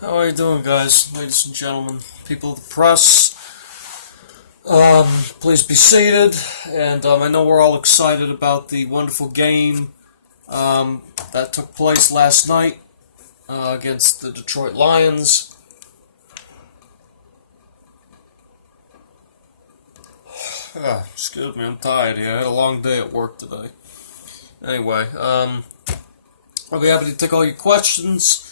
How are you doing, guys, ladies and gentlemen, people of the press? Please be seated. And I know we're all excited about the wonderful game that took place last night against the Detroit Lions. Excuse me, I'm tired here. I had a long day at work today. Anyway, I'll be happy to take all your questions.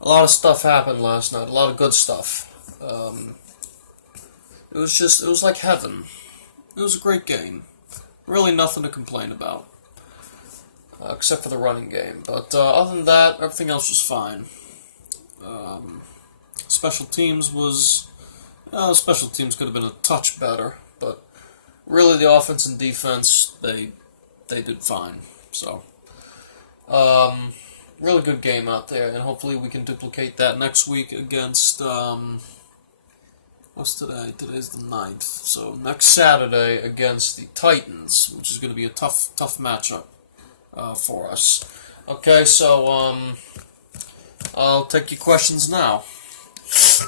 A lot of stuff happened last night. A lot of good stuff. It was like heaven. It was a great game. Really nothing to complain about. Except for the running game. But other than that, everything else was fine. Special teams special teams could have been a touch better. But really the offense and defense, they did fine. So, really good game out there, and hopefully we can duplicate that next week against, what's today? Today's the 9th. So next Saturday against the Titans, which is going to be a tough matchup for us. Okay, so I'll take your questions now. Hey,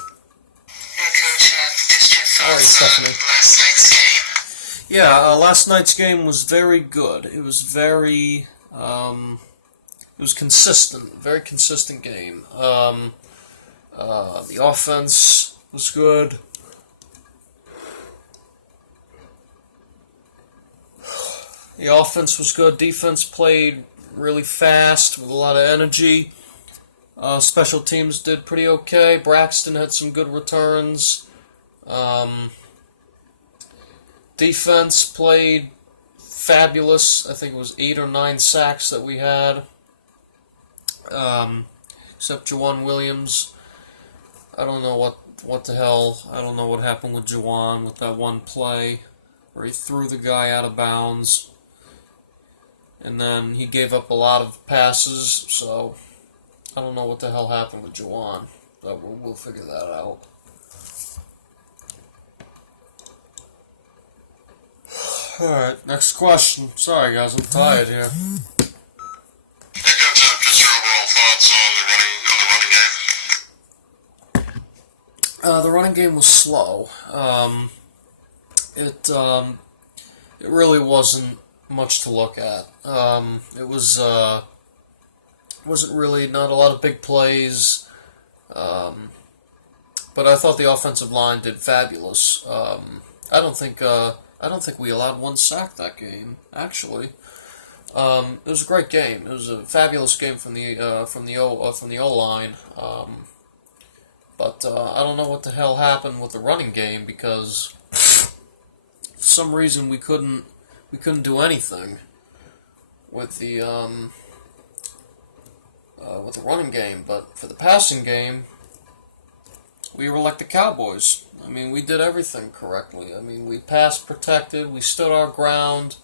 Coach, just your thoughts on last night's game? Yeah, last night's game was very good. It was very, it was consistent, very consistent game. The offense was good. The offense was good. Defense played really fast with a lot of energy. Special teams did pretty okay. Braxton had some good returns. Defense played fabulous. I think it was 8 or 9 sacks that we had. Except Juwan Williams. I don't know what the hell. I don't know what happened with Juwan with that one play where he threw the guy out of bounds. And then he gave up a lot of passes, so I don't know what the hell happened with Juwan. But we'll figure that out. Alright, next question. Sorry guys, I'm tired here. Just your overall thoughts on the running game. The running game was slow. It really wasn't much to look at. It wasn't really not a lot of big plays. But I thought the offensive line did fabulous. I don't think we allowed one sack that game. Actually, it was a great game. It was a fabulous game from the O line. But I don't know what the hell happened with the running game because for some reason we couldn't do anything with the running game. But for the passing game, we were like the Cowboys. I mean, we did everything correctly. I mean, we pass protected, we stood our ground,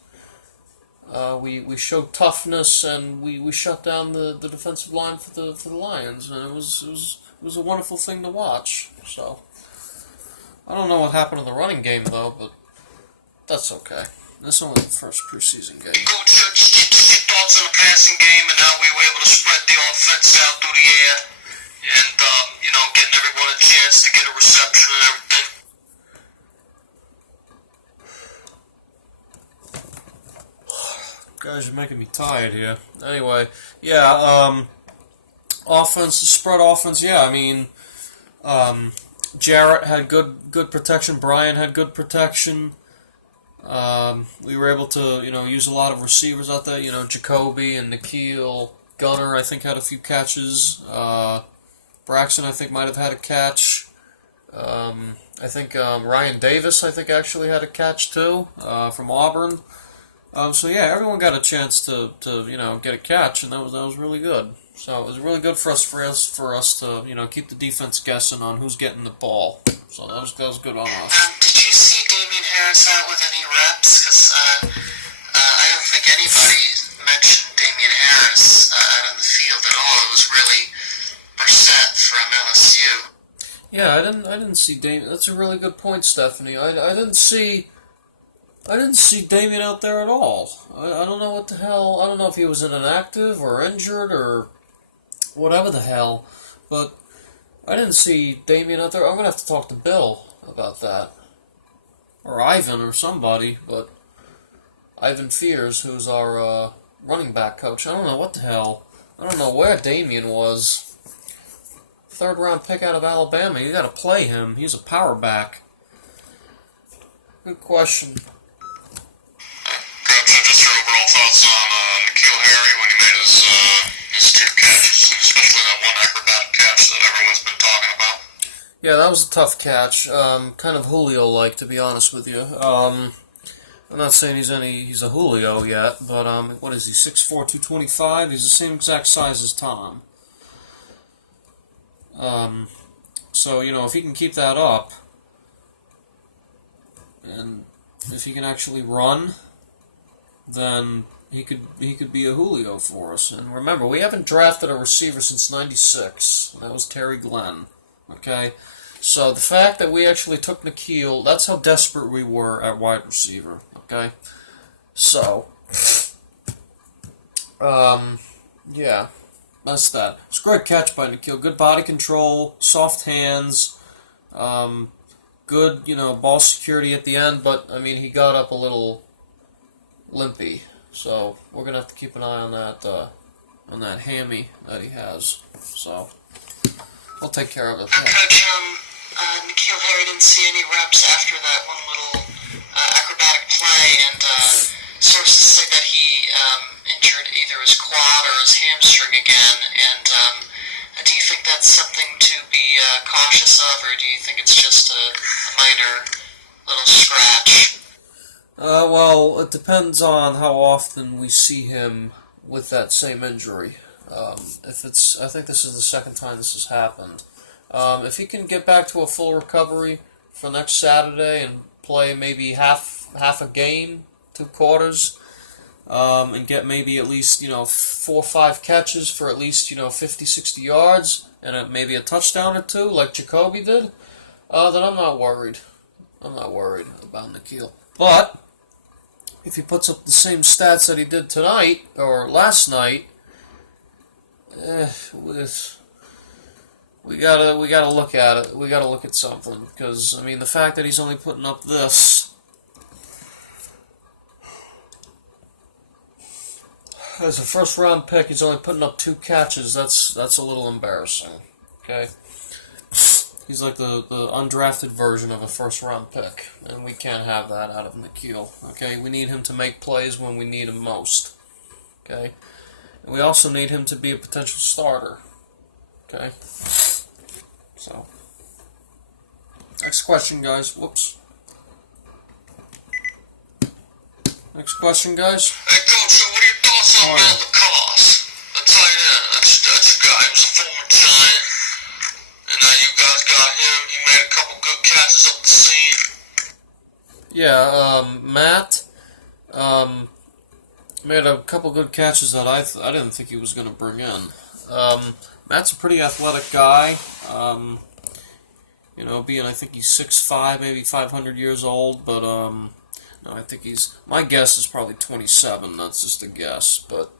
we showed toughness, and we shut down the defensive line for the Lions, and it was a wonderful thing to watch. So I don't know what happened in the running game though, but that's okay. This is only the first preseason game. Coach, your thoughts on the passing game and how we were able to spread the offense out through the air and, getting everyone a chance to get a reception and everything? Guys, you're making me tired here. Anyway, yeah, offense, spread offense, yeah, I mean, Jarrett had good protection, Brian had good protection. We were able to, use a lot of receivers out there, Jacoby and Nikhil. Gunner, I think, had a few catches. Braxton, I think, might have had a catch. I think Ryan Davis, I think, actually had a catch too from Auburn. So yeah, everyone got a chance to get a catch, and that was really good. So it was really good for us to keep the defense guessing on who's getting the ball. So that was good on us. Did you see Damien Harris out with any reps? Because I don't think anybody mentioned Damien Harris out on the field at all. It was really Brissett from LSU. Yeah, I didn't see Damien. That's a really good point, Stephanie. I didn't see Damien out there at all. I don't know what the hell. I don't know if he was inactive or injured or whatever the hell. But I didn't see Damien out there. I'm going to have to talk to Bill about that. Or Ivan or somebody, but Ivan Fears, who's our running back coach. I don't know what the hell. I don't know where Damien was. Third round pick out of Alabama. You got to play him. He's a power back. Good question. Good. So just your overall thoughts on N'Keal Harry when he made his two catches, especially that one acrobatic catch that everyone's been talking about. Yeah, that was a tough catch. Kind of Julio-like, to be honest with you. I'm not saying he's a Julio yet, but what is he, 6'4", 225? He's the same exact size as Tom. So, if he can keep that up, and if he can actually run, then he could be a Julio for us. And remember, we haven't drafted a receiver since '96. That was Terry Glenn. Okay? So the fact that we actually took N'Keal, that's how desperate we were at wide receiver. Okay? So, yeah, that's that. It's a great catch by N'Keal. Good body control, soft hands, good, ball security at the end, but, he got up a little limpy. So, we're going to have to keep an eye on that hammy that he has. So, we'll take care of it. Coach, N'Keal Harry didn't see any reps after that one little acrobatic play, and sources say that he injured either his quad or his hamstring again, and do you think that's something to be cautious of, or do you think it's just a minor little scratch? Well, it depends on how often we see him with that same injury. I think this is the second time this has happened. If he can get back to a full recovery for next Saturday and play maybe half a game, 2 quarters, and get maybe at least 4 or 5 catches for at least 50, 60 yards and maybe a touchdown or 2 like Jacoby did, then I'm not worried. I'm not worried about N'Keal. But if he puts up the same stats that he did tonight or last night, we gotta look at it. We gotta look at something, because the fact that he's only putting up this as a first round pick, he's only putting up 2 catches. That's a little embarrassing. Okay, he's like the undrafted version of a first round pick, and we can't have that out of N'Keal. Okay, we need him to make plays when we need him most. Okay, and we also need him to be a potential starter. Okay. So, next question, guys. Whoops. Next question, guys. Hey, Coach, so what are your thoughts on Matt LaCosse, the tight end? That's a guy who was a former Giant, and now you guys got him. He made a couple good catches up the seam. Yeah, Matt made a couple good catches that I didn't think he was going to bring in. Matt's a pretty athletic guy. Being I think he's 6'5", maybe 500 years old, but no, I think my guess is probably 27. That's just a guess, but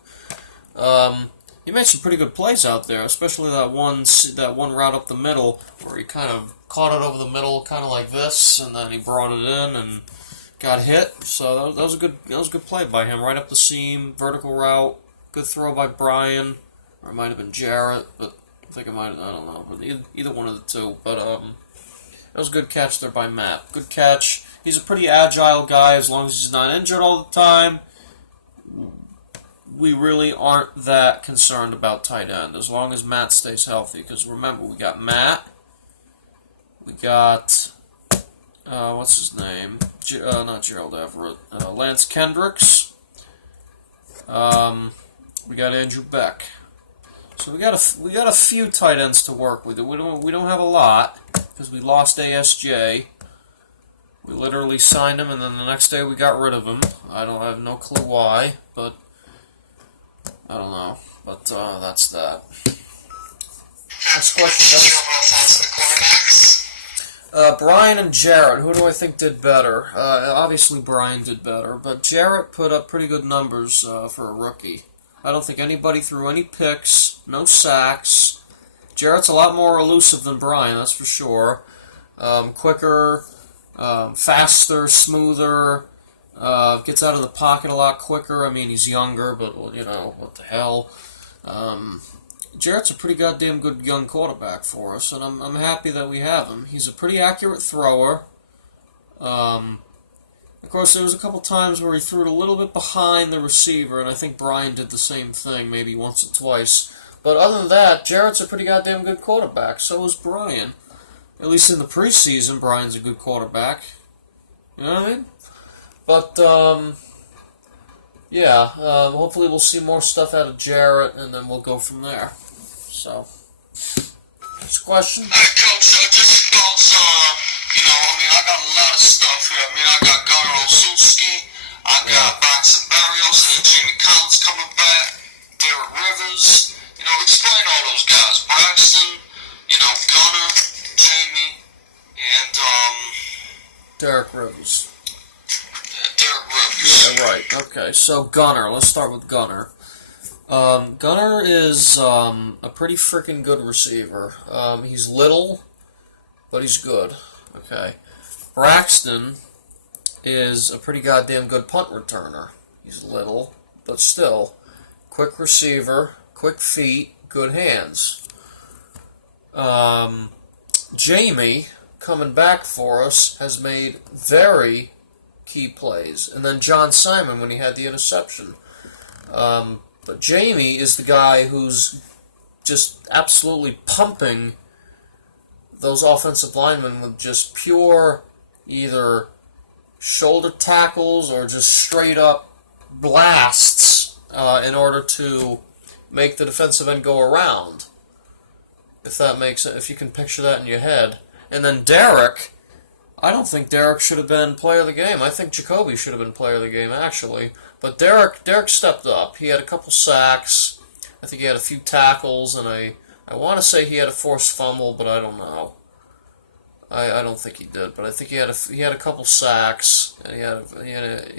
he made some pretty good plays out there, especially that one route up the middle where he kind of caught it over the middle, kind of like this, and then he brought it in and got hit. So that was a good play by him, right up the seam, vertical route, good throw by Brian. Or it might have been Jarrett, but I think I don't know, but either one of the two. But that was a good catch there by Matt. Good catch. He's a pretty agile guy as long as he's not injured all the time. We really aren't that concerned about tight end as long as Matt stays healthy. Because remember, we got Matt. We got, what's his name? Not Gerald Everett. Lance Kendricks. We got Andrew Beck. So we got a few tight ends to work with. We don't have a lot because we lost ASJ. We literally signed him, and then the next day we got rid of him. I have no clue why, but I don't know. But that's that. Next question. Brian and Jarrett. Who do I think did better? Obviously Brian did better, but Jarrett put up pretty good numbers for a rookie. I don't think anybody threw any picks, no sacks. Jarrett's a lot more elusive than Brian, that's for sure. Quicker, faster, smoother, gets out of the pocket a lot quicker. I mean, he's younger, but, well, you know, what the hell. Jarrett's a pretty goddamn good young quarterback for us, and I'm happy that we have him. He's a pretty accurate thrower. Of course, there was a couple times where he threw it a little bit behind the receiver, and I think Brian did the same thing, maybe once or twice. But other than that, Jarrett's a pretty goddamn good quarterback. So is Brian. At least in the preseason, Brian's a good quarterback. You know what I mean? But, yeah, hopefully we'll see more stuff out of Jarrett, and then we'll go from there. So, next question? Hey, Coach, just thoughts on, I got a lot of stuff here. I got Gunnar Olszewski, I got Bronson Barrios, and Jamie Collins coming back, Derek Rivers. Explain all those guys. Braxton, Gunnar, Jamie, and, Derek Rivers. Derek Rivers. Yeah, right. Okay, so Gunnar. Let's start with Gunnar. Gunnar is a pretty freaking good receiver. He's little, but he's good. Okay. Braxton is a pretty goddamn good punt returner. He's little, but still. Quick receiver, quick feet, good hands. Jamie, coming back for us, has made very key plays. And then John Simon when he had the interception. But Jamie is the guy who's just absolutely pumping those offensive linemen with just pure either shoulder tackles or just straight up blasts in order to make the defensive end go around. If that makes it, if you can picture that in your head. And then Derek, I don't think Derek should have been player of the game. I think Jacoby should have been player of the game, actually. But Derek stepped up. He had a couple sacks. I think he had a few tackles, and I want to say he had a forced fumble, but I don't know. I don't think he did, but I think he had a couple sacks, and he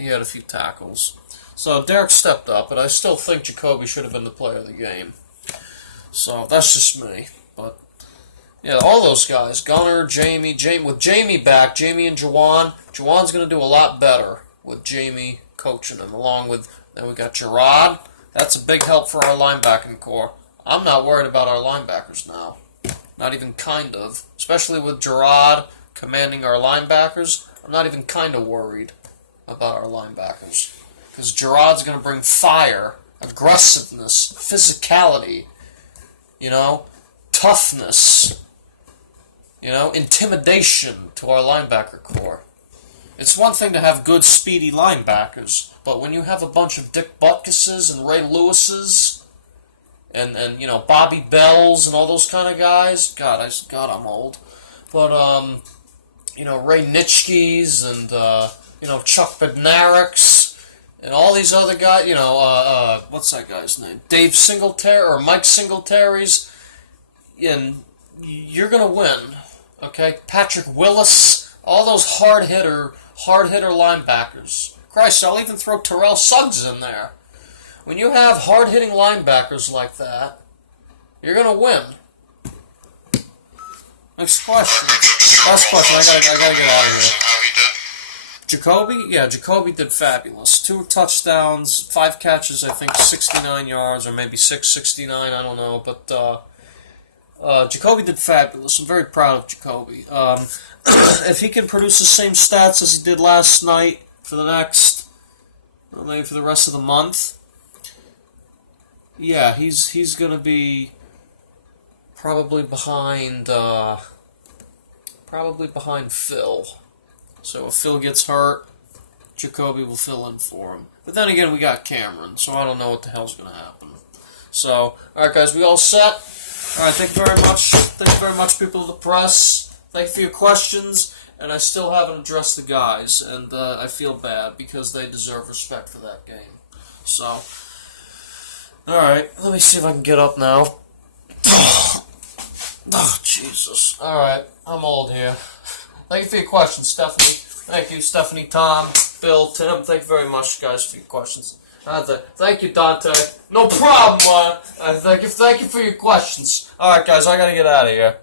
had a few tackles. So Derek stepped up, but I still think Jacoby should have been the player of the game. So that's just me. But yeah, all those guys, Gunnar, Jamie, with Jamie back, Jamie and Juwan's going to do a lot better with Jamie coaching him, along with, then we got Gerard. That's a big help for our linebacking core. I'm not worried about our linebackers now. Not even kind of. Especially with Gerard commanding our linebackers, I'm not even kind of worried about our linebackers. Because Gerard's going to bring fire, aggressiveness, physicality, toughness, intimidation to our linebacker core. It's one thing to have good, speedy linebackers, but when you have a bunch of Dick Butkuses and Ray Lewises and Bobby Bells and all those kind of guys, God, I'm old. But Ray Nitschke's and Chuck Bednarik's and all these other guys, what's that guy's name? Dave Singletary or Mike Singletary's, and you're gonna win, okay? Patrick Willis, all those hard hitter linebackers. Christ, I'll even throw Terrell Suggs in there. When you have hard-hitting linebackers like that, you're going to win. Next question. Last question. I gotta get out of here. Jacoby? Yeah, Jacoby did fabulous. 2 touchdowns, 5 catches, I think 69 yards, or maybe 669, I don't know. But Jacoby did fabulous. I'm very proud of Jacoby. If he can produce the same stats as he did last night for the next, maybe for the rest of the month, yeah, he's gonna be probably behind Phil. So if Phil gets hurt, Jacoby will fill in for him. But then again, we got Cameron, so I don't know what the hell's gonna happen. So, all right, guys, we all set? All right, thank you very much. Thank you very much, people of the press. Thank you for your questions. And I still haven't addressed the guys, and I feel bad because they deserve respect for that game. So. Alright, let me see if I can get up now. Oh, Jesus. Alright, I'm old here. Thank you for your questions, Stephanie. Thank you, Stephanie, Tom, Bill, Tim. Thank you very much, guys, for your questions. Thank you, Dante. No problem. Thank you for your questions. All right, guys, I gotta get out of here.